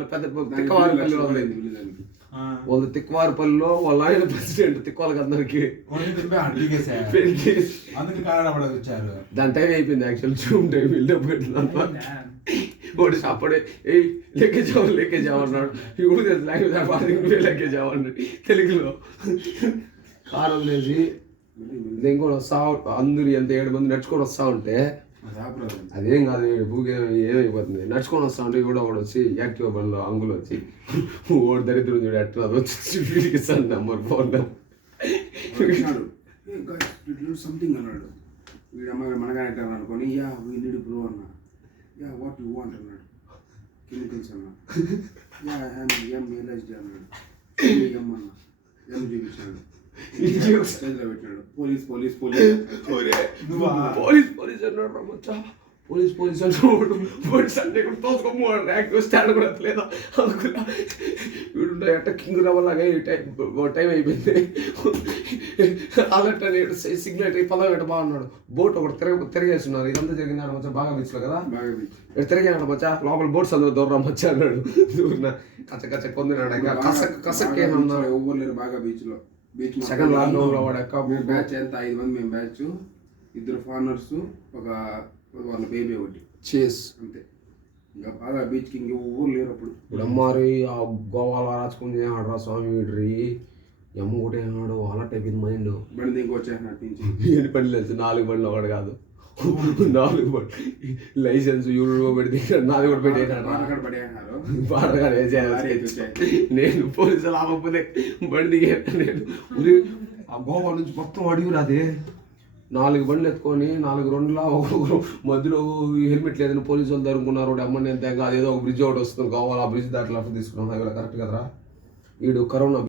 వాళ్ళ పెద్ద తిక్కవారిపల్లి వాళ్ళ తిక్కవారిపల్లిలో వాళ్ళ ఆయన ప్రెసిడెంట్ తిక్కవాళ్ళకి అందరికి దాని టైం అయిపోయింది యాక్చువల్ జూమ్ టైం బిల్డప్ పెట్టిన ఒకటి అప్పుడే లెక్కేజావు అన్నాడు ఇప్పుడు లెక్కేజావు అన్నాడు తెలుగులో కారు వదిలేసి ఇంకోటి వస్తా అందరు ఎంత 7 మంది నడుచుకొని వస్తా ఉంటే అదేం కాదు భూకి ఏమైపోతుంది నడుచుకొని వస్తా ఉంటే కూడా ఒకటి వచ్చి యాక్టివ్ బండ్లో అంగులు వచ్చి ఓడి దరిద్రం చూడు ఎట్లా అది వచ్చి వీడికి ఇస్తాను నెంబర్ ఫోన్ సంథింగ్ అన్నాడు వీడు అమ్మాయి మనగానే అనుకోని వీడు బ్రో అన్నా వాట్ యూ వాంట్ అన్నాడు కెమికల్స్ అన్నా ఎం ఎల్ఎస్డి అన్నాడు ఎం అన్నా ఎం చూపించాడు పెట్టినాడు police police police police police అన్నాడు రమ్మచ్చా పోలీస్ పోలీస్ అన్నాడు పోలీస్ అంటే కూడా తోసుకోమోడు యాక్టివ్ స్టాండ్ కూడా లేదా అనుకున్నా వీడు ఎట్ట కింగ్ రవ్వలాగా టైం అయిపోయింది అలర్ట్ అని సిగ్నల్ పదవి ఎట్ట బాగున్నాడు బోట్ ఒకటి తిరిగేస్తున్నారు ఇదంతా జరిగినాడు మచ్చా బాగా బీచ్లో కదా ఇక్కడ తిరిగాడు మచ్చా లోపల బోట్స్ అందరూ దూరం మచ్చా అన్నాడు దూరిన కచ్చ కచ్చ పొందినాడు కసక్కేమన్నా ఎవరు లేరు బాగా బీచ్లో బీచ్ సెకండ్ లాక్డౌన్లో వాడు బ్యాచ్ ఎంత 5 మంది మేము బ్యాచ్ 2 ఫారినర్స్ ఒక వాళ్ళ బేబీ ఒకటి చేస్ అంతే ఇంకా బాగా బీచ్కి ఇంక ఊరు లేరు అప్పుడు ఇప్పుడు అమ్మారి ఆ గోవాలో రాసుకుని ఆడరా స్వామి వీడ్రి ఎమ్మ ఒకటి అన్నాడు అలర్ట్ అయిపోయింది మైండ్ బండి ఇంక వచ్చేసినట్టు నుంచి ఎన్ని బండ్లు తెలుసు 4 బండ్లు ఒకటి కాదు 4 బండ్లు లైసెన్స్ యూరో పెడితే నాది కూడా పెట్టేసినాడు నేను పోలీసులు ఆపకపోతే బండి నేను ఆ గోవా నుంచి మొత్తం అడిగి రాదే 4 బండ్లు ఎత్తుకొని 4 రౌండ్లా మధ్యలో హెల్మెట్ లేదని పోలీసు వాళ్ళు తరుముకున్నారు అమ్మని ఎంత అదేదో ఒక బ్రిడ్జ్ ఒకటి వస్తుంది గోవాలో ఆ బ్రిడ్జ్ దాంట్లో తీసుకున్నాం కరెక్ట్ కదరా వీడు కరోనా